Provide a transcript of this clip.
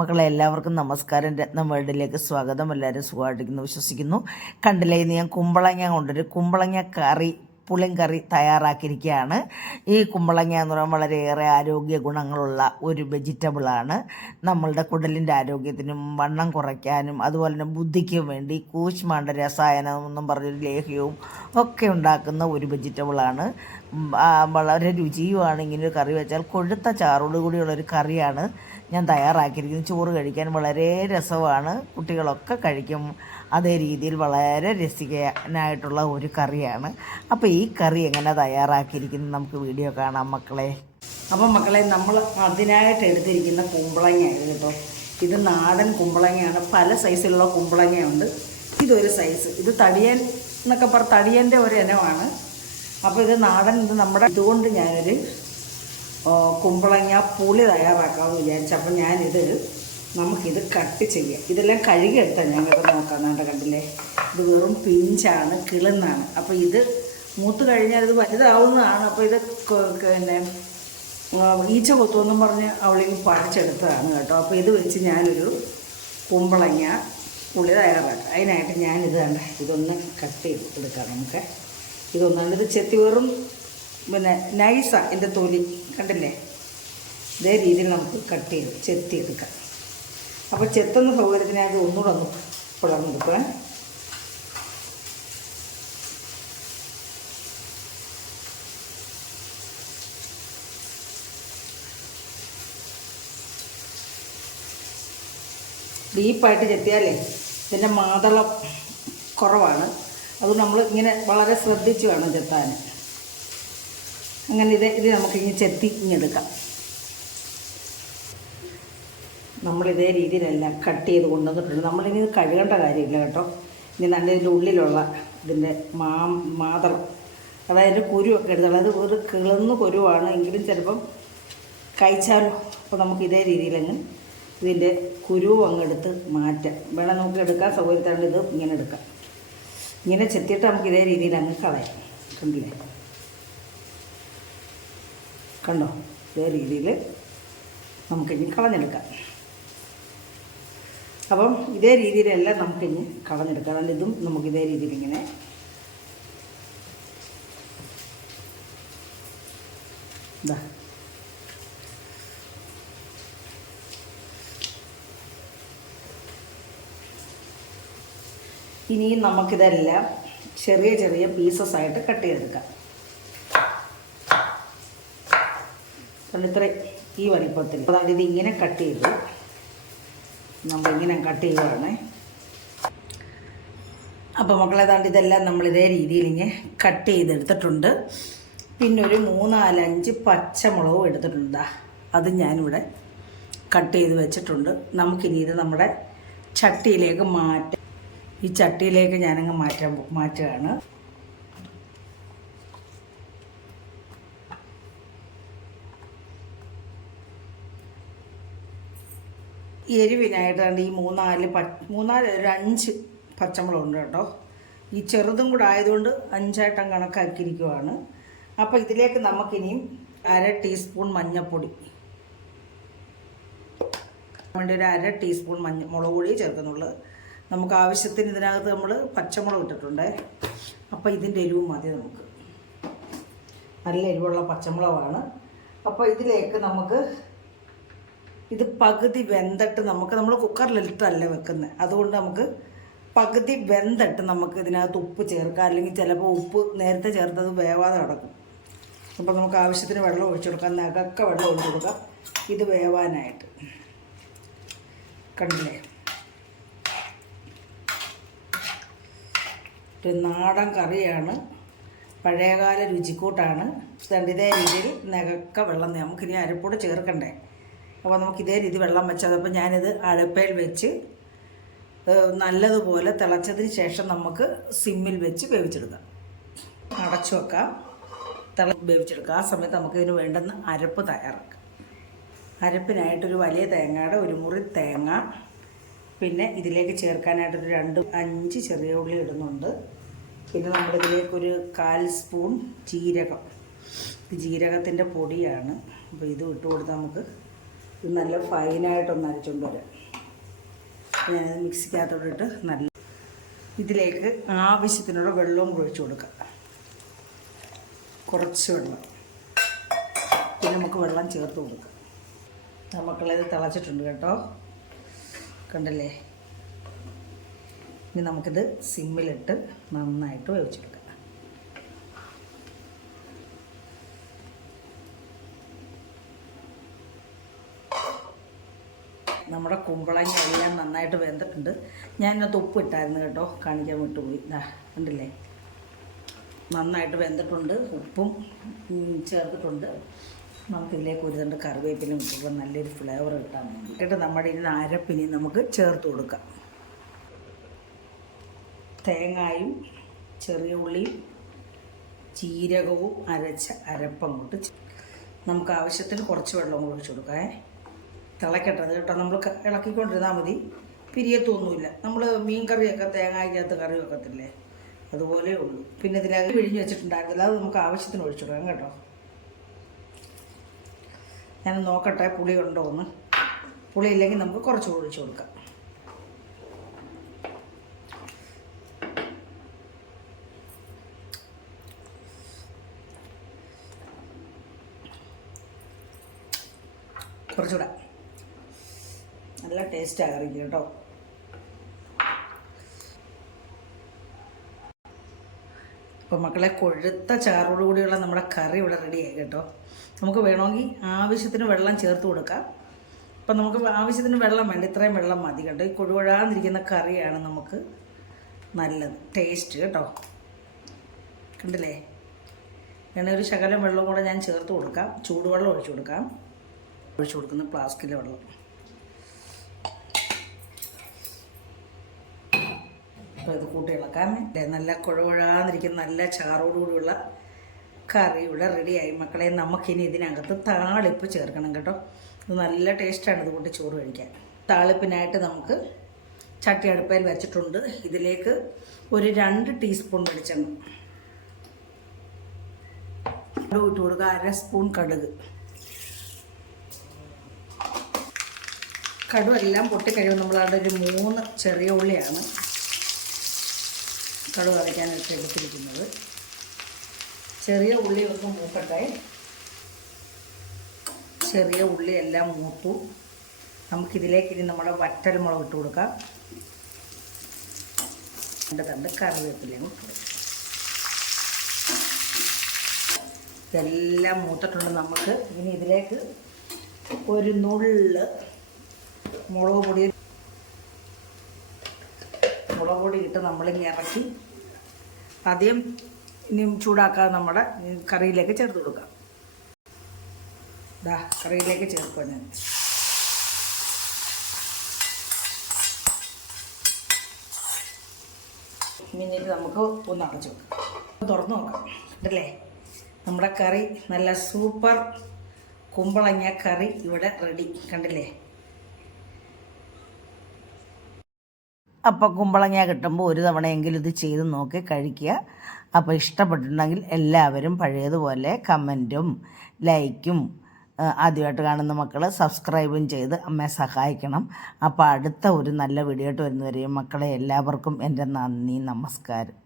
മക്കളെ എല്ലാവർക്കും നമസ്കാരം. രത്നം വേൾഡിലേക്ക് സ്വാഗതം. എല്ലാവരും സുഖമായിട്ടിരിക്കുന്നു വിശ്വസിക്കുന്നു. കണ്ടില്ലേ, ഇന്ന് ഞാൻ കുമ്പളങ്ങ കൊണ്ടൊരു കുമ്പളങ്ങ കറി പുളിങ്കറി തയ്യാറാക്കിയിരിക്കുകയാണ്. ഈ കുമ്പളങ്ങ എന്ന് പറയുമ്പോൾ വളരെയേറെ ആരോഗ്യ ഗുണങ്ങളുള്ള ഒരു വെജിറ്റബിളാണ്. നമ്മളുടെ കുടലിൻ്റെ ആരോഗ്യത്തിനും വണ്ണം കുറയ്ക്കാനും അതുപോലെ തന്നെ ബുദ്ധിക്കും വേണ്ടി കൂശ്മാണ്ഡ രസായനം എന്നും പറഞ്ഞൊരു ലേഹ്യവും ഒക്കെ ഉണ്ടാക്കുന്ന ഒരു വെജിറ്റബിളാണ്. വളരെ രുചിയുമാണ്. ഇങ്ങനൊരു കറി വെച്ചാൽ കൊഴുത്ത ചാറോട് കൂടിയുള്ളൊരു കറിയാണ് ഞാൻ തയ്യാറാക്കിയിരിക്കുന്നത്. ചോറ് കഴിക്കാൻ വളരെ രസമാണ്, കുട്ടികളൊക്കെ കഴിക്കും. അതേ രീതിയിൽ വളരെ രസിക്കാനായിട്ടുള്ള ഒരു കറിയാണ്. അപ്പോൾ ഈ കറി എങ്ങനെ തയ്യാറാക്കിയിരിക്കുന്നത് നമുക്ക് വീഡിയോ കാണാം മക്കളെ. അപ്പം മക്കളെ, നമ്മൾ അതിനായിട്ട് എടുത്തിരിക്കുന്ന കുമ്പളങ്ങയാണ് കേട്ടോ. ഇത് നാടൻ കുമ്പളങ്ങയാണ്. പല സൈസിലുള്ള കുമ്പളങ്ങയുണ്ട്. ഇതൊരു സൈസ്, ഇത് തടിയൻ എന്നൊക്കെ തടിയൻ്റെ ഒരു ഇനമാണ്. അപ്പോൾ ഇത് നാടൻ, ഇത് നമ്മുടെ ഇതുകൊണ്ട് ഞാനൊരു കുമ്പളങ്ങ പുളി തയ്യാറാക്കാമെന്ന് വിചാരിച്ചു. അപ്പം നമുക്കിത് കട്ട് ചെയ്യാം. ഇതെല്ലാം കഴുകിയെടുത്താൽ ഞങ്ങൾക്ക് നോക്കാം. നാണ്ട കണ്ടില്ലേ, ഇത് വെറും പിഞ്ചാണ്, കിളുന്നാണ്. അപ്പോൾ ഇത് മൂത്ത് കഴിഞ്ഞാൽ ഇത് വലുതാവുന്നതാണ്. അപ്പോൾ ഇത് പിന്നെ ഈച്ച കൊത്തുമെന്നും പറഞ്ഞ് അവളിങ്ങനെ പഴച്ചെടുത്തതാണ് കേട്ടോ. അപ്പോൾ ഇത് വെച്ച് ഞാനൊരു കുമ്പളങ്ങ പുളി തയ്യാറാക്കാം. അതിനായിട്ട് ഞാനിത് കണ്ട ഇതൊന്ന് കട്ട് ചെയ്ത് എടുക്കാം. നമുക്ക് ഇതൊന്നാണ്ട് ഇത് ചെത്തി വെറും പിന്നെ നൈസാണ് എൻ്റെ തൊലി, കണ്ടില്ലേ. ഇതേ രീതിയിൽ നമുക്ക് കട്ട് ചെയ്ത് ചെത്തിയെടുക്കാം. അപ്പോൾ ചെത്തുന്ന സൗകര്യത്തിനായിട്ട് ഒന്നുകൂടെ ഒന്ന് പിളർന്നെടുക്കുക. ഡീപ്പായിട്ട് ചെത്തിയാലേ ഇതിൻ്റെ മാതളം കുറവാണ്. അത് നമ്മൾ ഇങ്ങനെ വളരെ ശ്രദ്ധിച്ച് വേണം ചെത്താൻ. അങ്ങനെ ഇത് നമുക്കിങ്ങനെ ചെത്തി ഇങ്ങെടുക്കാം. നമ്മളിതേ രീതിയിലെല്ലാം കട്ട് ചെയ്ത് കൊണ്ടുവന്നിട്ടുണ്ട്. നമ്മളിനി ഇത് കഴുകേണ്ട കാര്യമില്ല കേട്ടോ. ഇനി നല്ല ഇതിൻ്റെ ഉള്ളിലുള്ള ഇതിൻ്റെ മാതളം, അതായത് കുരുവൊക്കെ എടുത്തോളാം. അത് ഒരു കിളന്ന് കുരുവാണ്, എങ്കിലും ചിലപ്പം കഴിച്ചാലോ. അപ്പോൾ നമുക്ക് ഇതേ രീതിയിലങ്ങ് ഇതിൻ്റെ കുരുവും അങ്ങെടുത്ത് മാറ്റാം. വേണം നമുക്ക് എടുക്കാൻ സൗകര്യത്താണ് ഇത് ഇങ്ങനെ എടുക്കാം. ഇങ്ങനെ ചെത്തിയിട്ട് നമുക്ക് ഇതേ രീതിയിൽ അങ്ങ് കളയാം. കണ്ടില്ലേ, കണ്ടോ, ഇതേ രീതിയിൽ നമുക്കിനി കളഞ്ഞെടുക്കാം. അപ്പം ഇതേ രീതിയിലെല്ലാം നമുക്കിനി കളഞ്ഞെടുക്കാം. അതുകൊണ്ട് ഇതും നമുക്ക് ഇതേ രീതിയിൽ ഇങ്ങനെ ഇതാ. ഇനിയും നമുക്കിതെല്ലാം ചെറിയ ചെറിയ പീസസ് ആയിട്ട് കട്ട് ചെയ്തെടുക്കാം. അതുകൊണ്ട് ഇത്ര ഈ വലിപ്പത്തിൽ. അതുകൊണ്ട് ഇതിങ്ങനെ കട്ട് ചെയ്ത് നമ്മളിങ്ങനെ കട്ട് ചെയ്യുകയാണ്. അപ്പോൾ മക്കളെ, താണ്ട് ഇതെല്ലാം നമ്മളിതേ രീതിയിൽ ഇങ്ങനെ കട്ട് ചെയ്തെടുത്തിട്ടുണ്ട്. പിന്നെ ഒരു 3-4-5 പച്ചമുളകും എടുത്തിട്ടുണ്ട്. അത് ഞാനിവിടെ കട്ട് ചെയ്ത് വെച്ചിട്ടുണ്ട്. നമുക്കിനി ഇത് നമ്മുടെ ചട്ടിയിലേക്ക് മാറ്റാം. ഈ ചട്ടിയിലേക്ക് ഞാനങ്ങ് മാറ്റുകയാണ്. എരിവിനായിട്ടാണ് ഈ 5 പച്ചമുളകുണ്ട് കേട്ടോ. ഈ ചെറുതും കൂടെ ആയതുകൊണ്ട് 5ആയിട്ടും കണക്കാക്കിയിരിക്കുവാണ്. അപ്പോൾ ഇതിലേക്ക് നമുക്കിനിയും 1/2 ടീസ്പൂൺ മഞ്ഞൾപ്പൊടി, വേണ്ടി ഒരു 1/2 ടീസ്പൂൺ മുളക് പൊടി ചേർക്കുന്നുള്ളൂ. നമുക്ക് ആവശ്യത്തിന് ഇതിനകത്ത് നമ്മൾ പച്ചമുളക് ഇട്ടിട്ടുണ്ട്. അപ്പോൾ ഇതിൻ്റെ എരിവ് മതി നമുക്ക്. നല്ല എരിവുള്ള പച്ചമുളകാണ്. അപ്പോൾ ഇതിലേക്ക് നമുക്ക് ഇത് പകുതി വെന്തിട്ട് നമ്മൾ കുക്കറിലിട്ടല്ല വെക്കുന്നത്. അതുകൊണ്ട് നമുക്ക് പകുതി വെന്തിട്ട് നമുക്ക് ഇതിനകത്ത് ഉപ്പ് ചേർക്കാം. അല്ലെങ്കിൽ ചിലപ്പോൾ ഉപ്പ് നേരത്തെ ചേർത്തത് വേവാതെ കിടക്കും. അപ്പോൾ നമുക്ക് ആവശ്യത്തിന് വെള്ളം ഒഴിച്ചു കൊടുക്കാം. നഖമൊക്കെ വെള്ളം ഒഴിച്ചു കൊടുക്കാം ഇത് വേവാനായിട്ട്. കണ്ടില്ലേ, ഒരു നാടൻ കറിയാണ്, പഴയകാല രുചിക്കൂട്ടാണ്. ഇതേ രീതിയിൽ നഖമൊക്കെ വെള്ളം നമുക്കിനി അരപ്പോട് ചേർക്കണ്ടേ. അപ്പോൾ നമുക്ക് ഇതേ രീതി വെള്ളം വെച്ചത്. അപ്പോൾ ഞാനിത് അടുപ്പയിൽ വെച്ച് നല്ലതുപോലെ തിളച്ചതിന് ശേഷം നമുക്ക് സിമ്മിൽ വെച്ച് വേവിച്ചെടുക്കാം. അടച്ചു വെക്കാം, വേവിച്ചെടുക്കാം. ആ സമയത്ത് നമുക്കിതിന് വേണ്ടുന്ന അരപ്പ് തയ്യാറാക്കാം. അരപ്പിനായിട്ടൊരു വലിയ തേങ്ങയുടെ ഒരു മുറി തേങ്ങ, പിന്നെ ഇതിലേക്ക് ചേർക്കാനായിട്ടൊരു 5 ചെറിയ ഉള്ളി ഇടുന്നുണ്ട്. പിന്നെ നമ്മളിതിലേക്കൊരു 1/4 സ്പൂൺ ജീരകം, ഇത് ജീരകത്തിൻ്റെ പൊടിയാണ്. അപ്പോൾ ഇത് ഇട്ട് കൊടുത്ത് നമുക്ക് ഇത് നല്ല ഫൈനായിട്ടൊന്ന് അരച്ചുകൊണ്ട് വരാം. ഞാൻ മിക്സിക്കകത്തോട്ടിട്ട് നല്ല ഇതിലേക്ക് ആവശ്യത്തിനുള്ള വെള്ളവും ഒഴിച്ചു കൊടുക്കാം. കുറച്ച് വെള്ളം, പിന്നെ നമുക്ക് വെള്ളം ചേർത്ത് കൊടുക്കാം. നമുക്കുള്ളത് തിളച്ചിട്ടുണ്ട് കേട്ടോ, കണ്ടല്ലേ. ഇനി നമുക്കിത് സിമ്മിലിട്ട് നന്നായിട്ട് വേവിച്ചെടുക്കാം. നമ്മുടെ കുമ്പളങ്ങ എല്ലാം നന്നായിട്ട് വെന്തിട്ടുണ്ട്. ഞാൻ ഇതിനകത്ത് ഉപ്പ് ഇട്ടായിരുന്നു കേട്ടോ, കാണിക്കാൻ വിട്ടുപോയി. കണ്ടില്ലേ, നന്നായിട്ട് വെന്തിട്ടുണ്ട്, ഉപ്പും ചേർത്തിട്ടുണ്ട്. നമുക്കിതിലേക്ക് ഒരു രണ്ട് കറിവേപ്പിലും ഇട്ടുമ്പോൾ നല്ലൊരു ഫ്ലേവർ കിട്ടാൻ വേണ്ടിയിട്ട് നമ്മുടെ ഇതിന് അരപ്പിനി നമുക്ക് ചേർത്ത് കൊടുക്കാം. തേങ്ങായും ചെറിയ ഉള്ളിയും ജീരകവും അരച്ച അരപ്പങ്ങോട്ട് നമുക്ക് ആവശ്യത്തിന് കുറച്ച് വെള്ളം ഒഴിച്ചു കൊടുക്കാം. തിളക്കട്ടത് കേട്ടോ, നമ്മൾ ഇളക്കിക്കൊണ്ടിരുന്നാൽ മതി, പിരിയത്തൊന്നുമില്ല. നമ്മൾ മീൻ കറിയൊക്കെ തേങ്ങയ്ക്കകത്ത് കറി വെക്കത്തില്ലേ, അതുപോലെ ഉള്ളൂ. പിന്നെ ഇതിനകത്ത് പിഴിഞ്ഞ് വെച്ചിട്ടുണ്ടായിരുന്നില്ല, അത് നമുക്ക് ആവശ്യത്തിന് ഒഴിച്ചു കൊടുക്കാം കേട്ടോ. ഞാൻ നോക്കട്ടെ പുളി ഉണ്ടോ എന്ന്. പുളി ഇല്ലെങ്കിൽ നമുക്ക് കുറച്ച് ഒഴിച്ചു കൊടുക്കാം. കുറച്ചുകൂടെ നല്ല ടേസ്റ്റ് ആയിരിക്കും കേട്ടോ. അപ്പോൾ മക്കളെ, കൊഴുത്ത ചാറോട് കൂടിയുള്ള നമ്മുടെ കറി ഇവിടെ റെഡിയായി കേട്ടോ. നമുക്ക് വേണമെങ്കിൽ ആവശ്യത്തിന് വെള്ളം ചേർത്ത് കൊടുക്കാം. അപ്പം നമുക്ക് ആവശ്യത്തിന് വെള്ളം വേണ്ട, ഇത്രയും വെള്ളം മതി കേട്ടോ. ഈ കൊഴുവഴാന്നിരിക്കുന്ന കറിയാണ് നമുക്ക് നല്ലത്, ടേസ്റ്റ് കേട്ടോ. കണ്ടില്ലേ, വേണേൽ ഒരു ശകലം വെള്ളം കൂടെ ഞാൻ ചേർത്ത് കൊടുക്കാം. ചൂടുവെള്ളം ഒഴിച്ചു കൊടുക്കാം. ഒഴിച്ചു കൊടുക്കുന്ന ഫ്ലാസ്കിലെ വെള്ളം. അപ്പോൾ ഇത് കൂട്ടി ഇളക്കാൻ നല്ല കുഴകുഴാന്നിരിക്കുന്ന നല്ല ചാറോടുകൂടിയുള്ള കറി ഇവിടെ റെഡിയായി മക്കളെ. നമുക്കിനി ഇതിനകത്ത് താളിപ്പ് ചേർക്കണം കേട്ടോ. ഇത് നല്ല ടേസ്റ്റാണ് ഇത് കൂട്ടി ചോറ് കഴിക്കാൻ. താളിപ്പിനായിട്ട് നമുക്ക് ചട്ടി അടുപ്പയിൽ വെച്ചിട്ടുണ്ട്. ഇതിലേക്ക് ഒരു 2 ടീസ്പൂൺ വെളിച്ചെണ്ണ ഇട്ട് കൊടുക്കുക. 1/2 സ്പൂൺ കടുക്. കടുവെല്ലാം പൊട്ടിക്കഴിയുമ്പോൾ നമ്മളവിടെ ഒരു 3 ചെറിയ ഉള്ളിയാണ് കടുവ അരയ്ക്കാനായിട്ട് എടുത്തിരിക്കുന്നത്. ചെറിയ ഉള്ളി ഒന്ന് മൂക്കട്ടെ. ചെറിയ ഉള്ളി എല്ലാം മൂത്തു. നമുക്കിതിലേക്ക് ഇനി നമ്മുടെ വറ്റൽമുളക് ഇട്ട് കൊടുക്കാം. 2 തണ്ട് കറിവേപ്പിലയും ഇട്ട് കൊടുക്കാം. ഇതെല്ലാം മൂത്തിട്ടുണ്ട്. നമുക്ക് ഇനി ഇതിലേക്ക് ഒരു നുള്ള് മുളക് പൊടി ഇട്ട് നമ്മളിങ്ങനെ ഇറക്കി ആദ്യം ഇനി ചൂടാക്കാതെ നമ്മുടെ കറിയിലേക്ക് ചേർത്ത് കൊടുക്കാം. കറിയിലേക്ക് ചേർക്കുക. ഞാൻ മിനിറ്റ് നമുക്ക് ഒന്ന് അടച്ചു വെക്കാം. തുറന്നു നോക്കാം. കണ്ടല്ലേ, നമ്മുടെ കറി നല്ല സൂപ്പർ കുമ്പളങ്ങ കറി ഇവിടെ റെഡി. കണ്ടില്ലേ. അപ്പോൾ കുമ്പളങ്ങ കിട്ടുമ്പോൾ ഒരു തവണയെങ്കിലും ഇത് ചെയ്ത് നോക്കി കഴിക്കുക. അപ്പോൾ ഇഷ്ടപ്പെട്ടിട്ടുണ്ടെങ്കിൽ എല്ലാവരും പഴയതുപോലെ കമൻറ്റും ലൈക്കും, ആദ്യമായിട്ട് കാണുന്ന മക്കൾ സബ്സ്ക്രൈബും ചെയ്ത് അമ്മയെ സഹായിക്കണം. അപ്പോൾ അടുത്ത ഒരു നല്ല വീഡിയോ ആയിട്ട് വരുന്നവരെയും മക്കളെ എല്ലാവർക്കും എൻ്റെ നന്ദി, നമസ്കാരം.